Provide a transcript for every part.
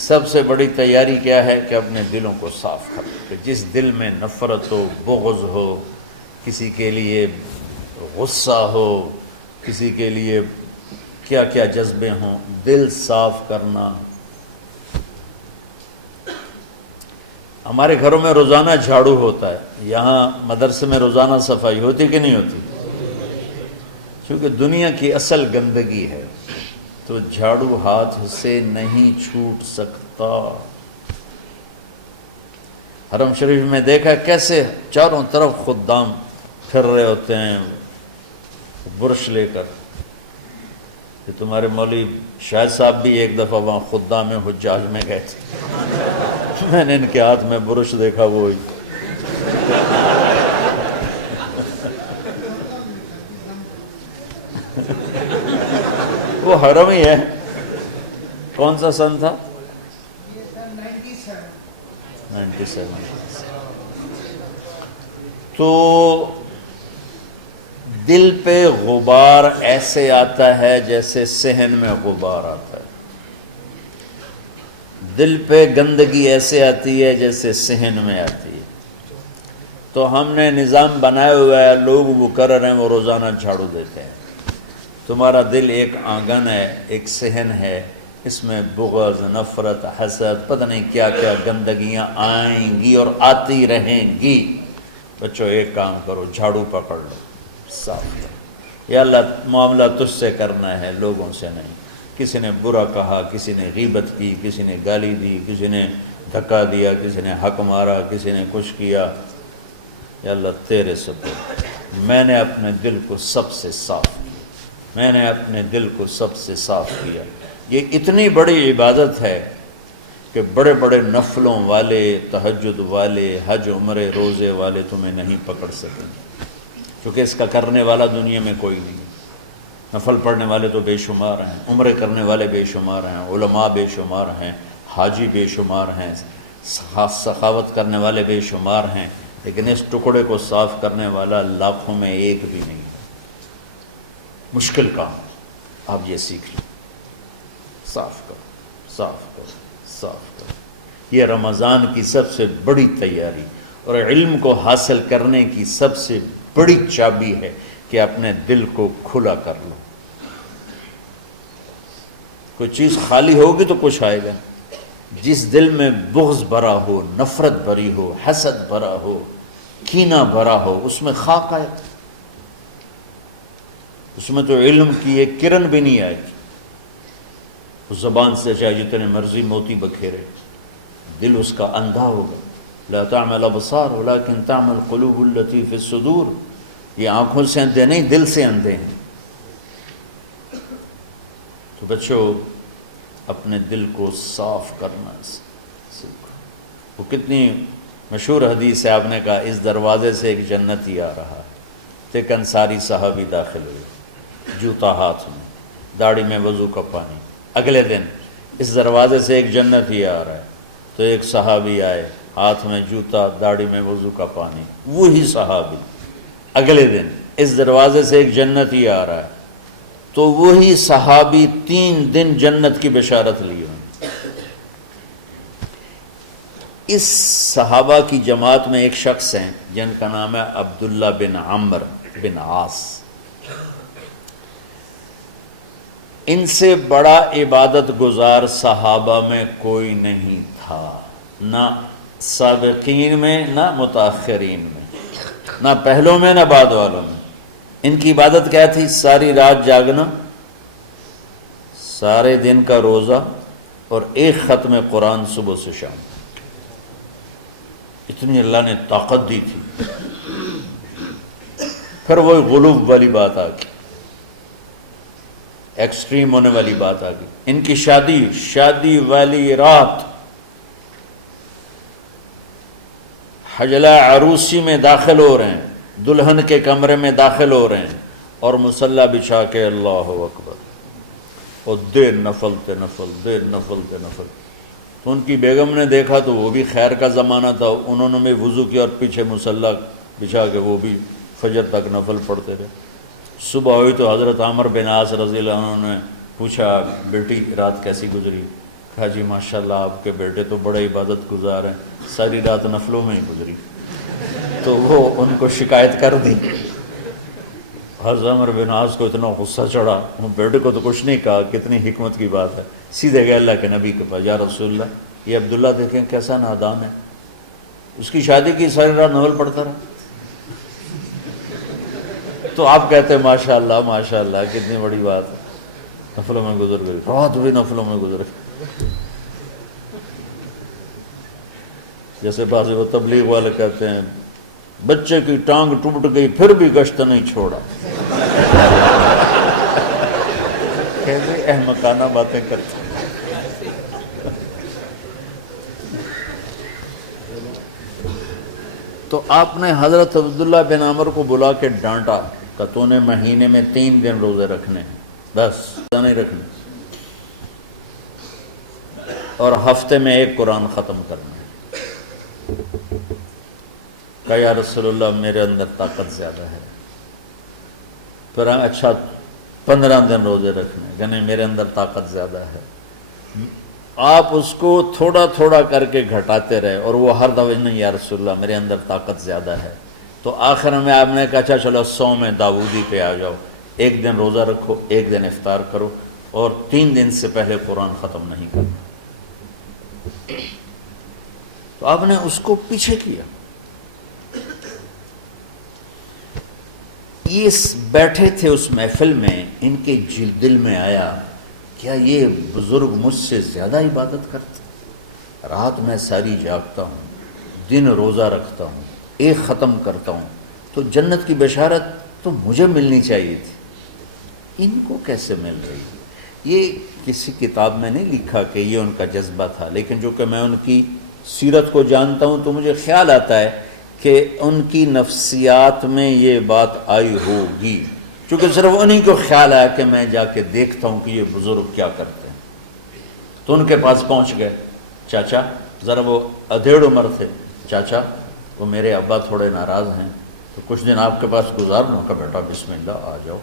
سب سے بڑی تیاری کیا ہے کہ اپنے دلوں کو صاف کر لو، کہ جس دل میں نفرت ہو، بغض ہو، کسی کے لیے غصہ ہو، کسی کے لیے کیا کیا جذبے ہوں، دل صاف کرنا۔ ہمارے گھروں میں روزانہ جھاڑو ہوتا ہے، یہاں مدرسے میں روزانہ صفائی ہوتی کہ نہیں ہوتی؟ کیونکہ دنیا کی اصل گندگی ہے تو جھاڑو ہاتھ سے نہیں چھوٹ سکتا۔ حرم شریف میں دیکھا کیسے چاروں طرف خدام پھر رہے ہوتے ہیں برش لے کر، کہ تمہارے مولوی شاہد صاحب بھی ایک دفعہ وہاں خدام حجاج میں گئے تھے، میں نے ان کے ہاتھ میں برش دیکھا، وہی وہ حرم ہی ہے۔ کون سا سن تھا؟ 97۔ تو دل پہ غبار ایسے آتا ہے جیسے صحن میں غبار آتا ہے، دل پہ گندگی ایسے آتی ہے جیسے صحن میں آتی ہے۔ تو ہم نے نظام بنایا ہوا ہے، لوگ وہ کر رہے ہیں، وہ روزانہ جھاڑو دیتے ہیں۔ تمہارا دل ایک آنگن ہے، ایک صحن ہے، اس میں بغض، نفرت، حسد، پتہ نہیں کیا کیا گندگیاں آئیں گی اور آتی رہیں گی۔ بچوں ایک کام کرو، جھاڑو پکڑ لو، صاف کرو۔ یا اللہ معاملہ تجھ سے کرنا ہے، لوگوں سے نہیں۔ کسی نے برا کہا، کسی نے غیبت کی، کسی نے گالی دی، کسی نے دھکا دیا، کسی نے حق مارا، کسی نے کچھ کیا، یا اللہ تیرے سبب میں نے اپنے دل کو سب سے صاف کیا، میں نے اپنے دل کو سب سے صاف کیا۔ یہ اتنی بڑی عبادت ہے کہ بڑے بڑے نفلوں والے، تہجد والے، حج عمرے روزے والے تمہیں نہیں پکڑ سکیں گے، کیونکہ اس کا کرنے والا دنیا میں کوئی نہیں۔ نفل پڑھنے والے تو بے شمار ہیں، عمرے کرنے والے بے شمار ہیں، علماء بے شمار ہیں، حاجی بے شمار ہیں، سخاوت کرنے والے بے شمار ہیں، لیکن اس ٹکڑے کو صاف کرنے والا لاکھوں میں ایک بھی نہیں۔ مشکل کام، آپ یہ سیکھ لیں، صاف کرو، صاف کرو، صاف کرو۔ یہ رمضان کی سب سے بڑی تیاری اور علم کو حاصل کرنے کی سب سے بڑی چابی ہے کہ اپنے دل کو کھلا کر لو۔ کوئی چیز خالی ہوگی تو کچھ آئے گا۔ جس دل میں بغض بھرا ہو، نفرت بھری ہو، حسد بھرا ہو، کینہ بھرا ہو، اس میں خاک آئے گا، اس میں تو علم کی ایک کرن بھی نہیں آئے گی۔ اس زبان سے چاہے جتنے مرضی موتی بکھیرے، دل اس کا اندھا ہوگا۔ لا تعمى الابصار ولكن تعمى القلوب التي في الصدور۔ یہ آنکھوں سے اندھے نہیں، دل سے اندھے ہیں۔ تو بچوں اپنے دل کو صاف کرنا سیکھو۔ وہ کتنی مشہور حدیث ہے، آپ نے کہا اس دروازے سے ایک جنتی آ رہا ہے، ایک انصاری صحابی داخل ہوئے، جوتا ہاتھ میں، داڑھی میں وضو کا پانی۔ اگلے دن اس دروازے سے ایک جنتی آ رہا ہے، تو ایک صحابی آئے، ہاتھ میں جوتا، داڑھی میں وضو کا پانی، وہی صحابی۔ اگلے دن اس دروازے سے ایک جنتی آ رہا ہے، تو وہی صحابی 3 دن جنت کی بشارت لی ہوئی۔ اس صحابہ کی جماعت میں ایک شخص ہیں جن کا نام ہے عبداللہ بن عمرو بن عاص۔ ان سے بڑا عبادت گزار صحابہ میں کوئی نہیں تھا، نہ سابقین میں نہ متاخرین میں، نہ پہلوں میں نہ بعد والوں میں۔ ان کی عبادت کیا تھی؟ ساری رات جاگنا، سارے دن کا روزہ، اور ایک ختم قرآن صبح سے شام۔ اتنی اللہ نے طاقت دی تھی۔ پھر وہ غلوب والی بات آ گئی، ایکسٹریم ہونے والی بات آ گئی۔ ان کی شادی والی رات حجلہ عروسی میں داخل ہو رہے ہیں، دلہن کے کمرے میں داخل ہو رہے ہیں، اور مصلی بچھا کے اللہ اکبر، اور دیر نفل تے نفل، دیر نفل تے نفل۔ تو ان کی بیگم نے دیکھا تو وہ بھی خیر کا زمانہ تھا، انہوں نے بھی وضو کیا اور پیچھے مصلی بچھا کے وہ بھی فجر تک نفل پڑھتے رہے۔ صبح ہوئی تو حضرت عمرو بن عاص رضی اللہ عنہ نے پوچھا، بیٹی رات کیسی گزری؟ کہا جی ماشاءاللہ آپ کے بیٹے تو بڑے عبادت گزار ہیں، ساری رات نفلوں میں ہی گزری۔ تو وہ ان کو شکایت کر دی۔ حضرت عمر بن عاص کو اتنا غصہ چڑھا، وہ بیٹے کو تو کچھ نہیں کہا، کتنی حکمت کی بات ہے، سیدھے گئے اللہ کے نبی کے پاس، یا رسول اللہ یہ عبداللہ دیکھیں کیسا نادان ہے، اس کی شادی کی ساری رات نفل پڑھتا رہا۔ تو آپ کہتے ہیں ماشاءاللہ ماشاءاللہ کتنی بڑی بات ہے، نفلوں میں گزر گئی، رات بھی نفلوں میں گزر گئی۔ جیسے بعض وہ تبلیغ والے کہتے ہیں بچے کی ٹانگ ٹوٹ گئی پھر بھی گشت نہیں چھوڑا، کیسے احمقانہ باتیں کرتے ہیں۔ تو آپ نے حضرت عبداللہ بن عمر کو بلا کے ڈانٹا کہ تو نے مہینے میں 3 دن روزے رکھنے ہیں، بس نہیں رکھنے، اور ہفتے میں 1 قرآن ختم کرنا ہے۔ کہا یا رسول اللہ میرے اندر طاقت زیادہ ہے۔ پھر اچھا 15 دن روزے رکھنے، کہنے میرے اندر طاقت زیادہ ہے۔ آپ اس کو تھوڑا تھوڑا کر کے گھٹاتے رہے، اور وہ ہر دفعہ نہیں یا رسول اللہ میرے اندر طاقت زیادہ ہے۔ تو آخر میں آپ نے کہا اچھا چلو 100 میں داؤدی پہ آ جاؤ، 1 دن روزہ رکھو، 1 دن افطار کرو، اور 3 دن سے پہلے قرآن ختم نہیں کرنا۔ تو آپ نے اس کو پیچھے کیا۔ یہ بیٹھے تھے اس محفل میں، ان کے دل میں آیا کیا یہ بزرگ مجھ سے زیادہ عبادت کرتے؟ رات میں ساری جاگتا ہوں، دن روزہ رکھتا ہوں، 1 ختم کرتا ہوں، تو جنت کی بشارت تو مجھے ملنی چاہیے تھی، ان کو کیسے مل رہی؟ یہ کسی کتاب میں نہیں لکھا کہ یہ ان کا جذبہ تھا، لیکن جو کہ میں ان کی سیرت کو جانتا ہوں تو مجھے خیال آتا ہے کہ ان کی نفسیات میں یہ بات آئی ہوگی، چونکہ صرف انہی کو خیال آیا کہ میں جا کے دیکھتا ہوں کہ یہ بزرگ کیا کرتے ہیں۔ تو ان کے پاس پہنچ گئے، چاچا، ذرا وہ ادھیڑ عمر تھے، چاچا وہ میرے ابا تھوڑے ناراض ہیں تو کچھ دن آپ کے پاس گزارنا کا، بیٹا بسم اللہ آ جاؤ۔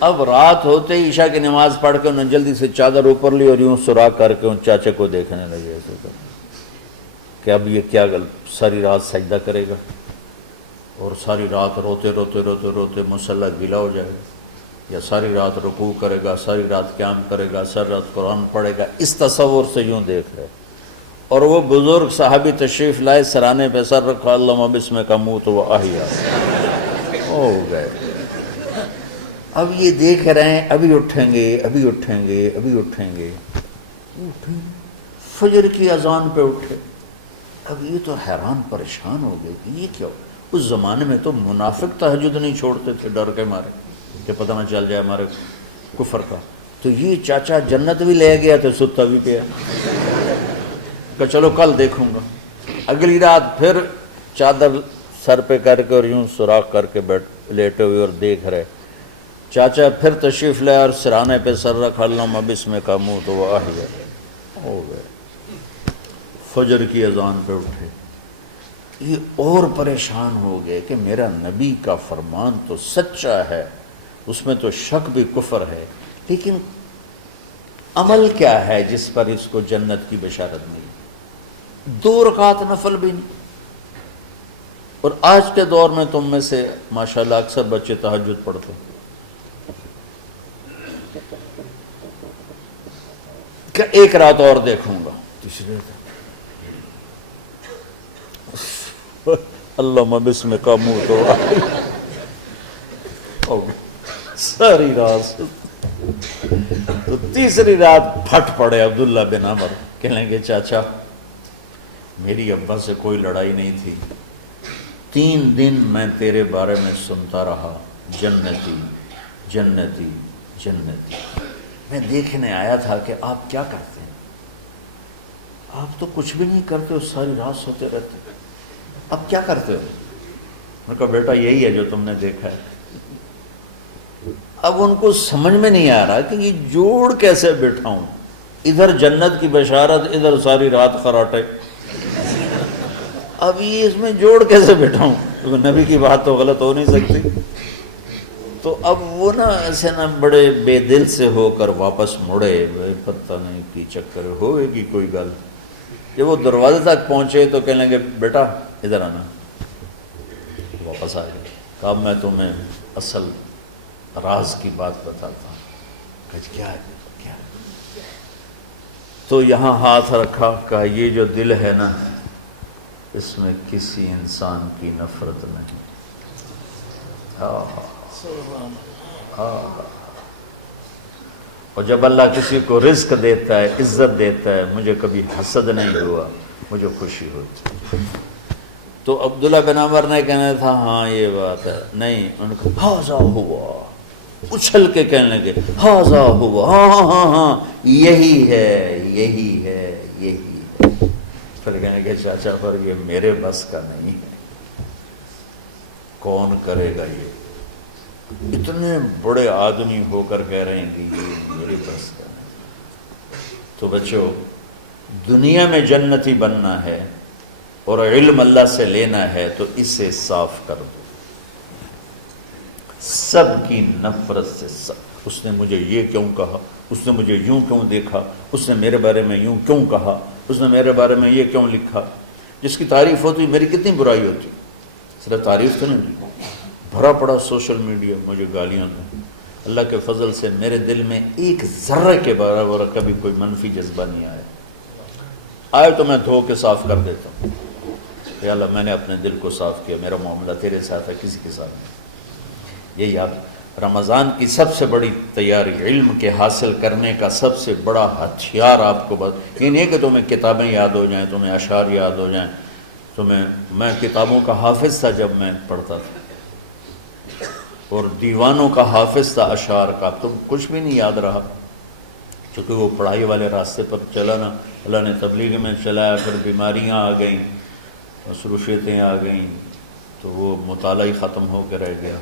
اب رات ہوتے ہی عشاء کی نماز پڑھ کے انہوں نے جلدی سے چادر اوپر لی اور یوں سراغ کر کے ان چاچے کو دیکھنے لگے ایسے کر کہ اب یہ کیا ساری رات سجدہ کرے گا، اور ساری رات روتے روتے روتے روتے مصلی گیلا ہو جائے گا، یا ساری رات رکوع کرے گا، ساری رات قیام کرے گا، ساری رات قرآن پڑھے گا، اس تصور سے یوں دیکھ رہے۔ اور وہ بزرگ صحابی تشریف لائے، سرانے پہ سر رکھا، اللہم بسمک اموت و احیا، ہو گئے۔ اب یہ دیکھ رہے ہیں ابھی اٹھیں گے، ابھی اٹھیں گے، ابھی اٹھیں گے، فجر کی اذان پہ اٹھے۔ اب یہ تو حیران پریشان ہو گئے کہ یہ کیا ہو؟ اس زمانے میں تو منافق تہجد نہیں چھوڑتے تھے ڈر کے مارے کہ پتہ نہ چل جائے ہمارے کفر کا، تو یہ چاچا جنت بھی لے گیا تو ستا بھی پیا کہ چلو کل دیکھوں گا۔ اگلی رات پھر چادر سر پہ کر کے اور یوں سوراخ کر کے لیٹے ہوئے اور دیکھ رہے۔ چاچا پھر تشریف لے اور سرانے پہ سر رکھا، اللہم بسمک اموت و احیا، ہو گئے۔ فجر کی اذان پہ اٹھے، یہ اور پریشان ہو گئے کہ میرا نبی کا فرمان تو سچا ہے، اس میں تو شک بھی کفر ہے، لیکن عمل کیا ہے جس پر اس کو جنت کی بشارت ملی؟ 2 رکعت نفل بھی نہیں۔ اور آج کے دور میں تم میں سے ماشاءاللہ اکثر بچے تہجد پڑھتے کہ 1 رات اور دیکھوں گا، تیسری رات اللہم بسمک اموت و احیا، ساری رات۔ تو تیسری رات پھٹ پڑے عبداللہ بن عمر، کہنے لگے چاچا میری ابا سے کوئی لڑائی نہیں تھی، 3 دن میں تیرے بارے میں سنتا رہا، جنتی جنتی جنتی۔ میں دیکھنے آیا تھا کہ آپ کیا کرتے ہیں، آپ تو کچھ بھی نہیں کرتے ہو، ساری رات سوتے رہتے، اب کیا کرتے ہو؟ میں کہا بیٹا یہی ہے جو تم نے دیکھا ہے۔ اب ان کو سمجھ میں نہیں آ رہا کہ یہ جوڑ کیسے بٹھاؤں، ادھر جنت کی بشارت، ادھر ساری رات خراٹے، اب یہ اس میں جوڑ کیسے بٹھاؤں؟ کیونکہ نبی کی بات تو غلط ہو نہیں سکتی۔ تو اب وہ نا ایسے نا بڑے بے دل سے ہو کر واپس مڑے، پتہ نہیں کی چکر ہوئے گی کوئی گل۔ جب وہ دروازے تک پہنچے تو کہنے لگے بیٹا ادھر آنا، واپس آ گئے۔ اب میں تمہیں اصل راز کی بات بتاتا ہوں۔ کہا کیا ہے کیا ہے؟ تو یہاں ہاتھ رکھا، کہا یہ جو دل ہے نا اس میں کسی انسان کی نفرت نہیں۔ اور جب اللہ کسی کو رزق دیتا ہے، عزت دیتا ہے، مجھے کبھی حسد نہیں ہوا، مجھے خوشی ہوتی۔ تو عبداللہ بن عمر نے کہنا تھا ہاں یہ بات ہے، نہیں، ان کو ہاذا ہوا، اچھل کے کہنے لگے ہاذا ہوا، ہاں ہاں ہاں ہاں یہی ہے یہی ہے یہی ہے۔ پھر کہنے کہ چاچا پر یہ میرے بس کا نہیں ہے، کون کرے گا یہ؟ اتنے بڑے آدمی ہو کر کہہ رہے ہیں کہ یہ میرے بس کا نہیں۔ تو بچوں، دنیا میں جنتی بننا ہے اور علم اللہ سے لینا ہے تو اسے صاف کر دو، سب کی نفرت سے۔ اس نے مجھے یہ کیوں کہا، اس نے مجھے یوں کیوں دیکھا، اس نے میرے بارے میں یوں کیوں کہا، اس نے میرے بارے میں یہ کیوں لکھا۔ جس کی تعریف ہوتی میری کتنی برائی ہوتی، صرف تعریف تو نہیں، بھرا پڑا سوشل میڈیا مجھے گالیاں دیں۔ اللہ کے فضل سے میرے دل میں ایک ذرے کے برابر کبھی کوئی منفی جذبہ نہیں آیا، آئے تو میں دھو کے صاف کر دیتا ہوں۔ یا اللہ میں نے اپنے دل کو صاف کیا، میرا معاملہ تیرے ساتھ ہے، کسی کے ساتھ نہیں۔ یہ یاد، رمضان کی سب سے بڑی تیاری، علم کے حاصل کرنے کا سب سے بڑا ہتھیار آپ کو بس یہ نہیں کہ تمہیں کتابیں یاد ہو جائیں، تمہیں اشعار یاد ہو جائیں، میں کتابوں کا حافظ تھا جب میں پڑھتا تھا، اور دیوانوں کا حافظ تھا اشعار کا، تم کچھ بھی نہیں یاد رہا، چونکہ وہ پڑھائی والے راستے پر چلا نا، اللہ نے تبلیغ میں چلایا، پھر بیماریاں آ گئیں، مصروفیتیں آ گئیں، تو وہ مطالعہ ہی ختم ہو کے رہ گیا۔